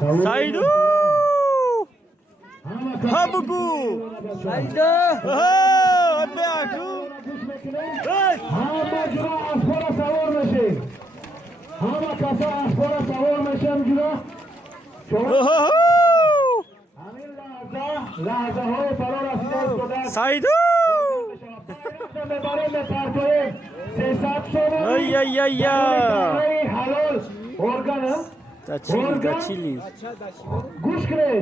Saidu. Habuku. Saidu. Oh, abe aku. Hama jura asfora sawar meshe. Hama kasa asfora sawar meshe am jura. Amin laza hoye paror asfora soda. Saidu. Me bare me tarpore 600 Ay ay ay ya. halol organa. Gachili. Gush kre.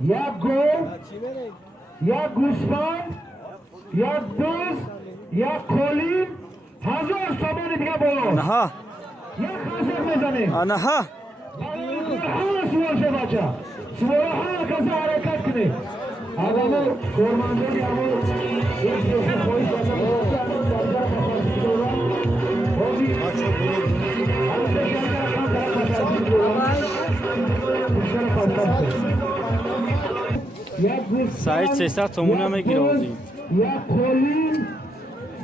Ya go. Ya gushpan. Ya duz. Ya kolim. Hazır sabani diye bolo. Anaha. Ya khaser mezane. Anaha. Hala suvar se bacha. Suvar hala kaza harakat kre. Adamı kormandır ya bu. Ek yoke koy kaza. Sait sesat somuna me girozi. Ya kolim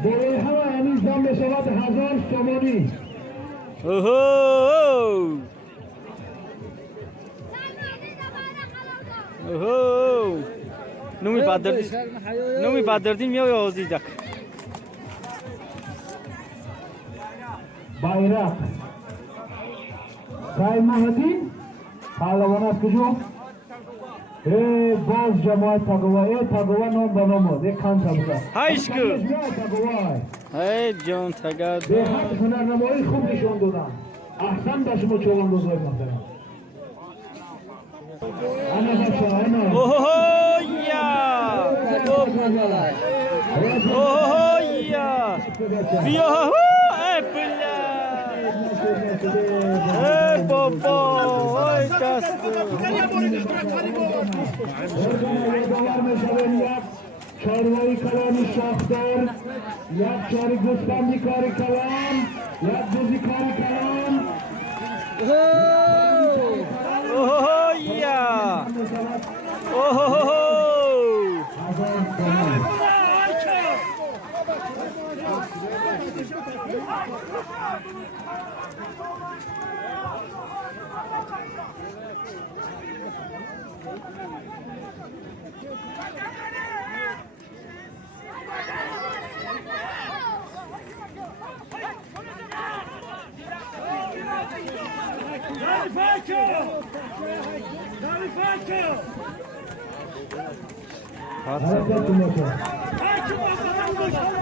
dere hava yani zam meşavat 1000 somoni. Oho. Oho. Numi badardim ya yozijak. Bayrak. Kaymahedin Palavanat kujo. Boz cemaat tagova, tagova nom banomo. De kan sabza. Hayşku. Tagova. Hey John tagad. De hat hunarnamoyi khub nishon dodan. Ahsan dashmo cho'g'on muhtaram. Ana bacha, ana. Oho ya. Oho ya. Biyoho epla. Hey baba, oy kastu. Çorvayı kalanı şaftır, yak çarı gustanlı karı kalan, yak buzi karı kalan. Oho ya. Oho.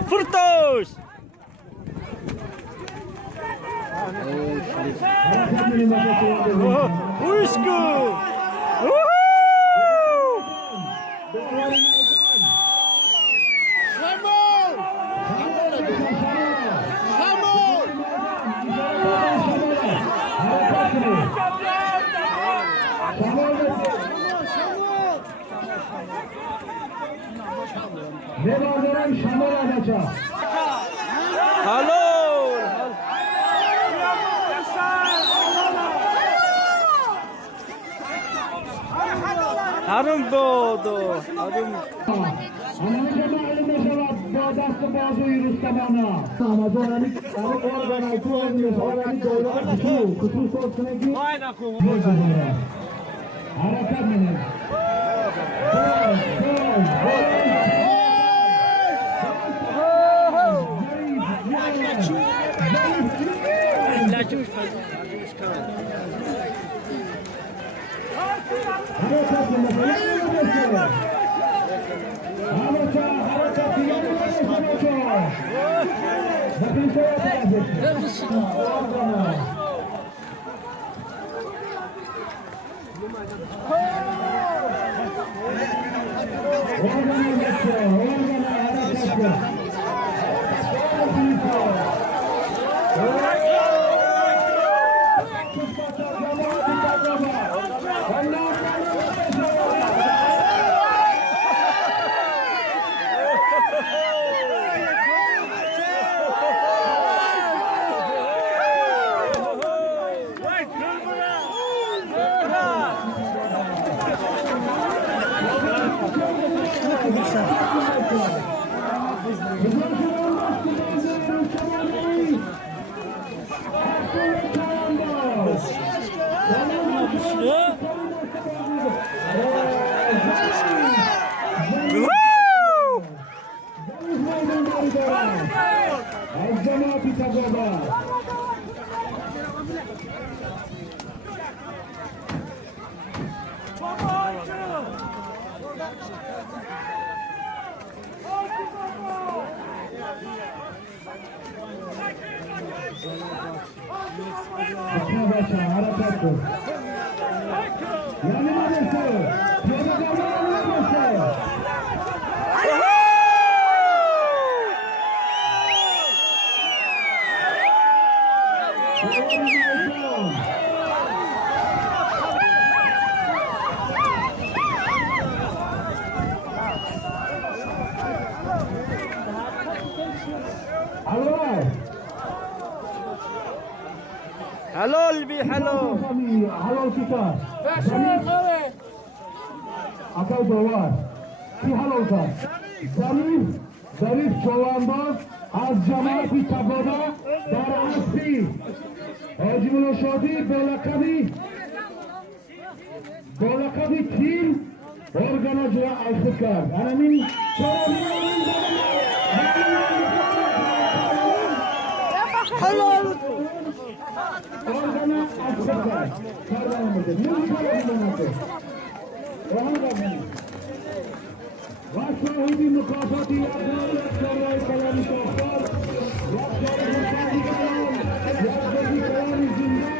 Furtos. Uysku. Ne vardıran şamar ağaca. Hello. Harum do. Harum. Anamca mahalline cevap dastı bazı yürüstemana. Amazonani organa tuğanıyor. Organi doyuran kutu sosuna ki. Hareket mi? بچه حرکت کن یعنی نبسته پیاده دارم نبسته حلال بی حلال حلال کیکار اکای دوار کی حلال کرد ظریف جوانباز از جماعتی تبادا در اسبی حاجی مولا شادی با لقبی تیم ارگانا جا ایخود کرد انامین حلال Organi açacaklar. Kardeşimizde. Vaşvahidi mukafati yaptılar. Sarayı kalanı toplar. Yaptığı mukafati kalan. Yaptığı kalan izinde.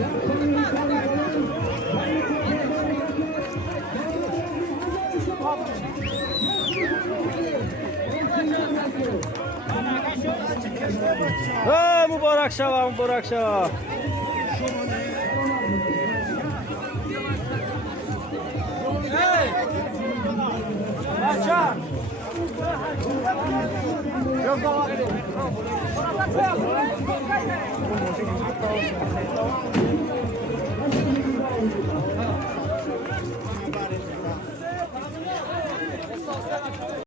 Yaptığı kalan مبارک شوه مبارک شوه بچه